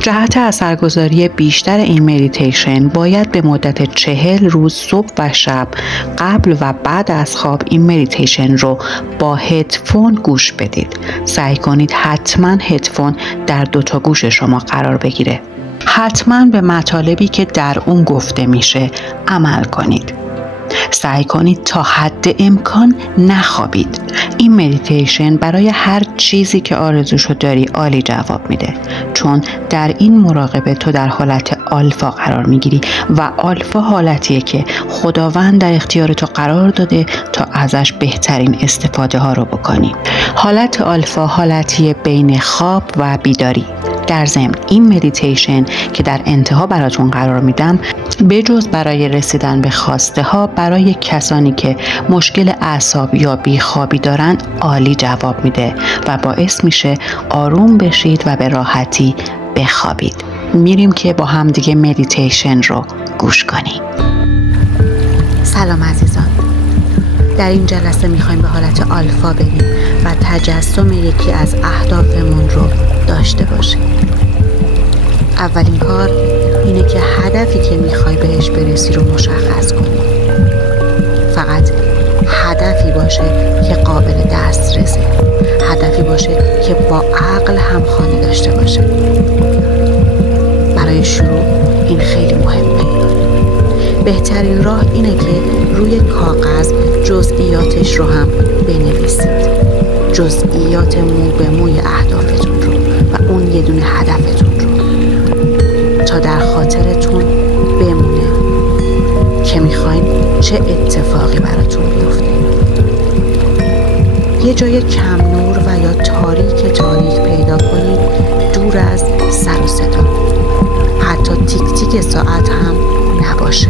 جهت اثرگذاری بیشتر این مدیتیشن باید به مدت 40 روز صبح و شب قبل و بعد از خواب این مدیتیشن رو با هدفون گوش بدید. سعی کنید حتما هدفون در 2 گوش شما قرار بگیره. حتما به مطالبی که در اون گفته میشه عمل کنید. سعی کنید تا حد امکان نخوابید. این مدیتیشن برای هر چیزی که آرزوشو داری عالی جواب میده، چون در این مراقبه تو در حالت آلفا قرار میگیری و آلفا حالتیه که خداوند در اختیار تو قرار داده تا ازش بهترین استفاده ها رو بکنی. حالت آلفا حالتیه بین خواب و بیداری. در ضمن این مدیتیشن که در انتها براتون قرار میدم بجز برای رسیدن به خواسته ها، برای کسانی که مشکل اعصاب یا بیخوابی دارن عالی جواب میده و باعث میشه آروم بشید و به راحتی بخوابید. میریم که با هم دیگه مدیتیشن رو گوش کنیم. سلام عزیزان، در این جلسه میخوایم به حالت آلفا بریم و تجسم یکی از اهدافمون رو داشته باشیم. اولین کار اینه که هدفی که میخوای بهش برسی رو مشخص کنی. فقط هدفی باشه که قابل دسترسه، هدفی باشه که با عقل همخوانی داشته باشه. برای شروع این خیلی مهمه. بهترین راه اینه که روی کاغذ جزئیاتش رو هم بنویسید، جزئیات مو به موی اهدافتون رو و اون یه دونه هدفتون رو، تا در خاطرتون بمونه که میخواین چه اتفاقی براتون بیفته. یه جای کم نور و یا تاریک پیدا کنید، دور از سر و صدا، حتی تیک تیک ساعت هم نباشه.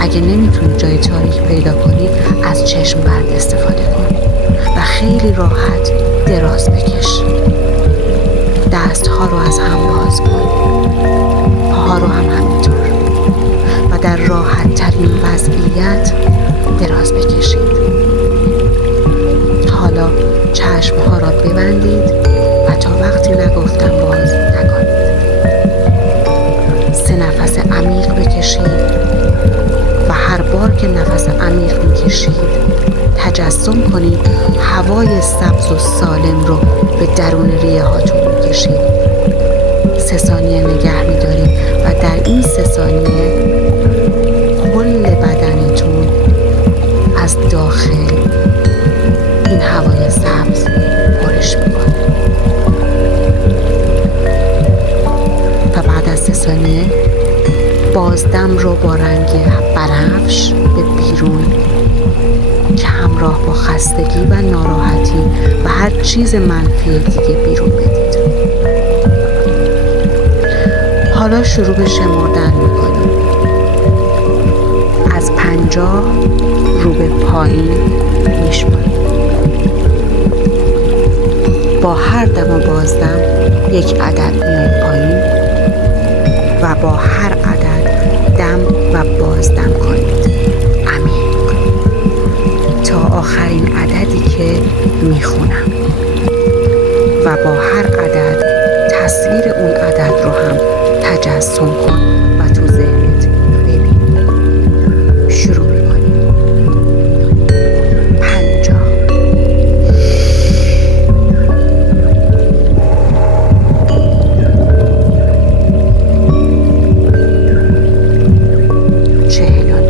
اگه نمیتونید جای تاریک پیدا کنید، از چشم بند استفاده کنید و خیلی راحت دراز بکش. دستها رو از هم باز کن، پاها رو هم همینطور و در راحت ترین وضعیت دراز بکشید. حالا چشمها را ببندید و تا وقتی نگفتم باز نکنید. 3 نفس عمیق بکشید و هر بار که نفس عمیق میکشید تجسم کنید هوای سبز و سالم رو به درون ریه هاتون میکشید. 3 ثانیه نگه میدارید و در این 3 ثانیه کل بدنتون از داخل این هوای سبز پرش میکنه و بعد از 3 ثانیه بازدم رو با رنگ بنفش به بیرون که همراه با خستگی و ناراحتی و هر چیز منفی دیگه بیرون بدید. حالا شروع به شمردن میکنیم. از 50 رو به پایین میشماریم. با هر دم و بازدم 1 عدد میایم پایین و با هر عدد دم و بازدم کنید عمیق تا آخرین عددی که میخونم و با هر عدد تصویر اون عدد رو هم تجسم کن و تو ذهنت ببین. شروع میکنیم. 50 49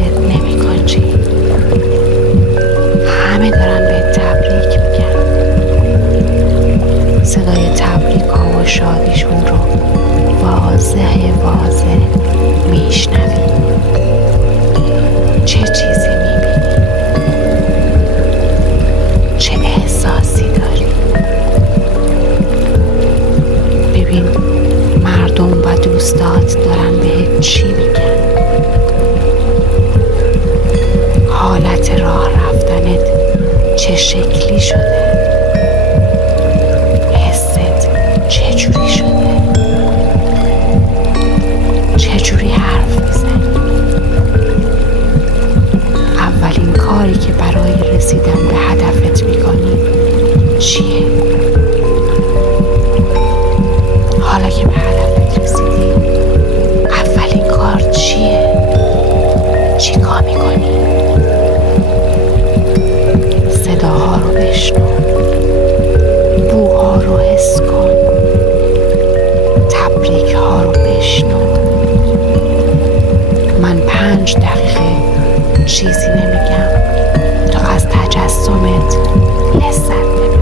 دلت نمی‌گنجی. همه دارن به تبریک میگن. صدای تبریک ها و شادیشون رو واضح میشنوی. چه چیزی میبینی؟ چه احساسی داری؟ ببین مردم و دوستات دارن بهت چی میگن. حالت راه رفتنت چه شکلی شده؟ حست چجوری شده؟ چجوری حرف میزنی؟ اولین کاری که برای رسیدن به هدفت میکنی چیه؟ حالا که به هدفت رسیدی اولین کار چیه؟ چی کار میکنی؟ صداها رو بشنو، بوها رو حس کن، تبریک ها رو بشنو. من 5 دقیقه چیزی نمیگم تا از تجسمت لذت ببری.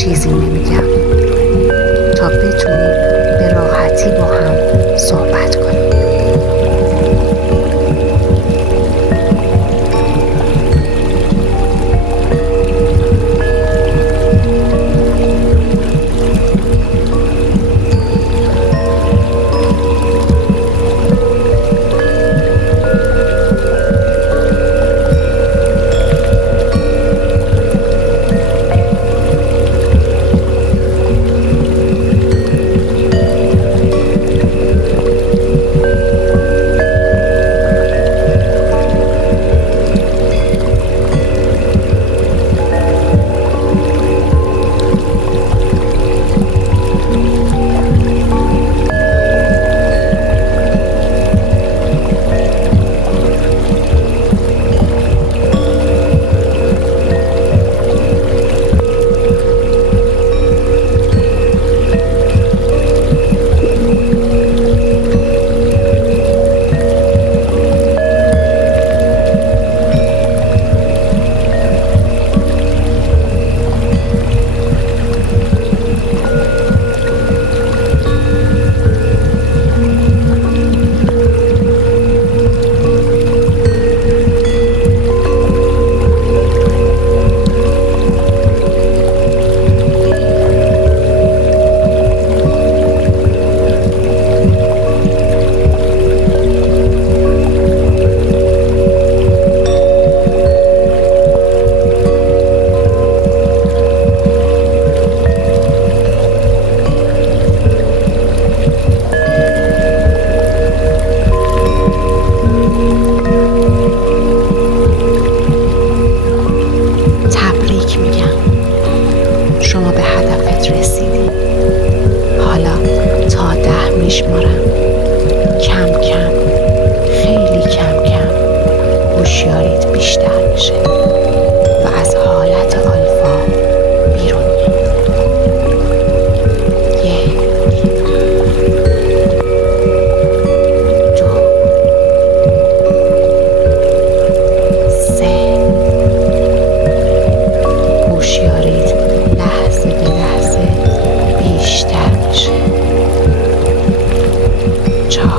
چیزی نمیگم تا بتونیم به راحتی با هم صحبت کنیم. شما به هدفت رسیدی. حالا تا 10 میشمارم. کم کم، خیلی کم کم هوشیاریت بیشتر میشه و از حالت آلفا بیرون میای. 1 2 3 هوشیاریت لحظه به لحظه بیشتر میشه. 4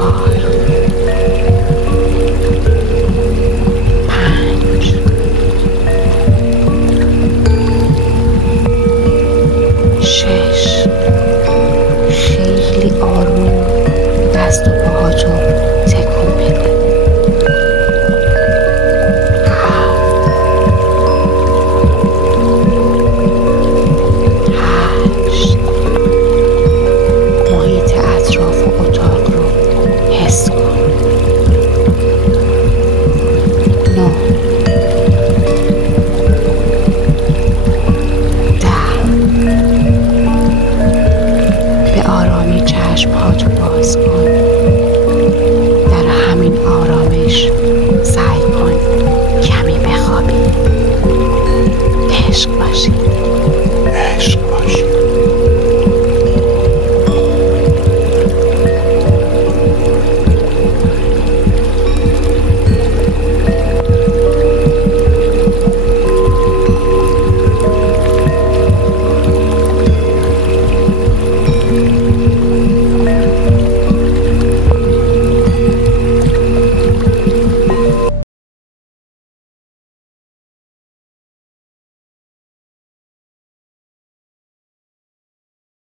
5 6 خیلی آروم دست و پاهاتو تکون بده. 8 محیط اطراف اتاق رو حس کن. 9 10 به آرامی چشم‌هاتو باز کن. در همین آرامش سعی کن کمی بخوابی. عشق باشی.